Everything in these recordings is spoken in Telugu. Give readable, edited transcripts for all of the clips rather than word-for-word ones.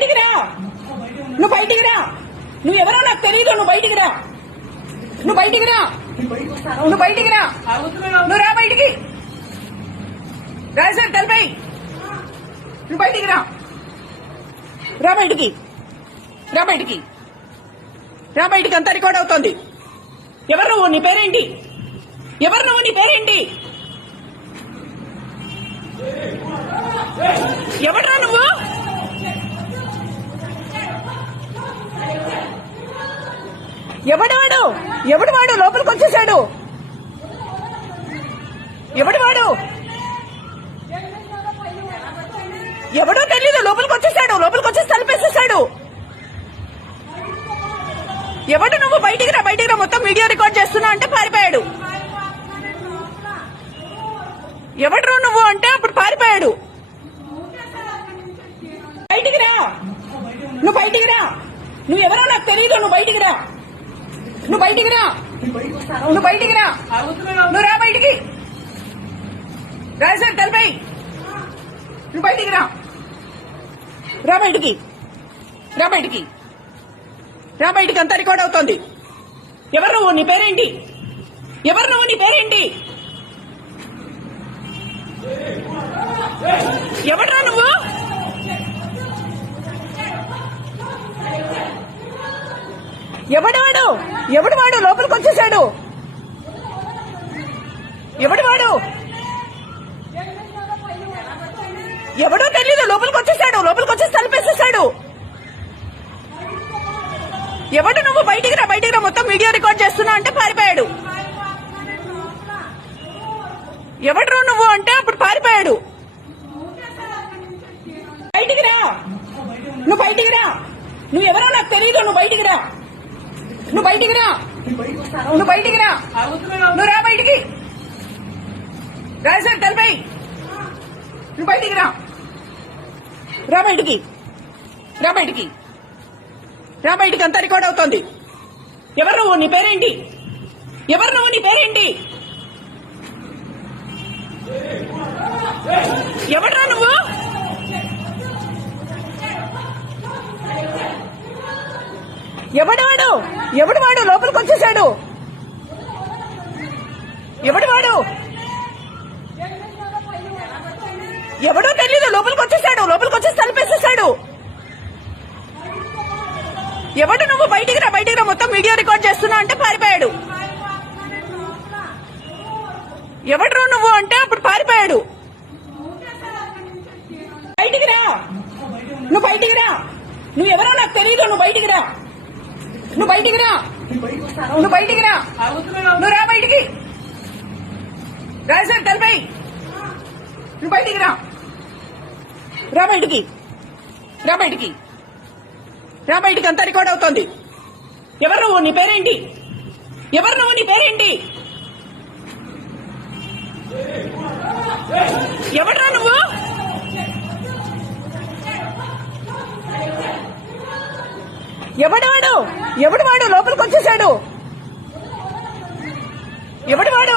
బయటికి రా, నువ్వు బయటికి రా. నువ్వు ఎవరో నాకు తెలియదు. నువ్వు బయటికి రా, నువ్వు బయటికి రా, నువ్వు బయటికి రా. నువ్వు రా బయటికి. రాజేశ్వరి తలపై నువ్వు బయటికి రా, రా బయటికి, రా బయటికి, రా బయటికి. అంతా రికార్డ్ అవుతోంది. ఎవరు నువ్వు? నీ పేరేంటి? ఎవరు నువ్వు? నీ పేరేంటి? ఎవడ్రా నువ్వు? ఎవడు వాడు? లోపలికి వచ్చేసాడు. ఎవడు వాడు? ఎవడో తెలీదు. లోపలికి వచ్చేసాడు. లోపలికి వచ్చేసి తలిపేసేసాడు. ఎవడు నువ్వు? బయటికి రా, బయటికి రా. మొత్తం వీడియో రికార్డ్ చేస్తున్నా అంటే పారిపోయాడు. ఎవడ్రా నువ్వు అంటే అప్పుడు పారిపోయాడు. బయటికి రా, నువ్వు బయటికి రా. నువ్వు ఎవరో నాకు తెలియదు. నువ్వు బయటికి రా, నువ్వు బయటికి రా, నువ్వు బయటికి రా. నువ్వు రా బయటికి. రాజేశ్వరి తలపై నువ్వు బయటికి రా, రా బయటికి, రా బయటికి, రా బయటికి. అంతా రికార్డ్ అవుతోంది. ఎవరు నువ్వు? నీ పేరేంటి? ఎవరు నువ్వు? నీ పేరేంటి? ఎవడ్రా నువ్వు? ఎవడు వాడు? లోపలికి వచ్చేసాడు. ఎవడు వాడు? ఎవడో తెలీదు. లోపలికి వచ్చేసాడు. లోపలికి వచ్చేసి తలిపేసేసాడు. ఎవడు నువ్వు? బయటికి రా, బయటికి రా. మొత్తం వీడియో రికార్డ్ చేస్తున్నా అంటే పారిపోయాడు. ఎవడ్రా నువ్వు అంటే అప్పుడు పారిపోయాడు. బయటికి రా, నువ్వు బయటికి రా. నువ్వు ఎవరో నాకు తెలియదు. నువ్వు బయటికి రా, నువ్వు బయటికి రా, నువ్వు బయటికి రా. నువ్వు రా బయటికి. రాజేశ్వరి తలపై నువ్వు బయటికి రా, రా బయటికి, రా బయటికి, రా బయటికి. అంతా రికార్డ్ అవుతోంది. ఎవరు నువ్వు? నీ పేరేంటి? ఎవరు నువ్వు? నీ పేరేంటి? ఎవడ్రా నువ్వు? ఎవడు వాడు? లోపలికి వచ్చేసాడు. ఎవడు వాడు? ఎవడో తెలీదు. లోపలికి వచ్చేసాడు. లోపలికి వచ్చేసి తలిపేసేసాడు. ఎవడు నువ్వు? బయటికి రా, బయటికి రా. మొత్తం వీడియో రికార్డ్ చేస్తున్నా అంటే పారిపోయాడు. ఎవడ్రా నువ్వు అంటే అప్పుడు పారిపోయాడు. బయటికి రా, నువ్వు బయటికి రా. నువ్వు ఎవరో నాకు తెలియదు. నువ్వు బయటికి రా, నువ్వు బయటికి రా, నువ్వు బయటికి రా. నువ్వు రా బయటికి. రాజేశ్వరి తలపై నువ్వు బయటికి రా, రా బయటికి, రా బయటికి, రా బయటికి. అంతా రికార్డ్ అవుతోంది. ఎవరు నువ్వు? నీ పేరేంటి? ఎవరు నువ్వు? నీ పేరేంటి? ఎవడ్రా నువ్వు? ఎవడు వాడు? లోపలికి వచ్చేసాడు. ఎవడు వాడు?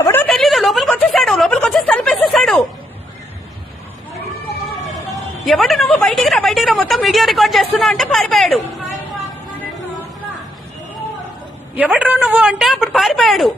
ఎవడో తెలీదు. లోపలికి వచ్చేసాడు. లోపలికి వచ్చేసి తలిపేసేసాడు. ఎవడు నువ్వు? బయటికి రా, బయటికి రా. మొత్తం వీడియో రికార్డ్ చేస్తున్నా అంటే పారిపోయాడు. ఎవడ్రా నువ్వు అంటే అప్పుడు పారిపోయాడు.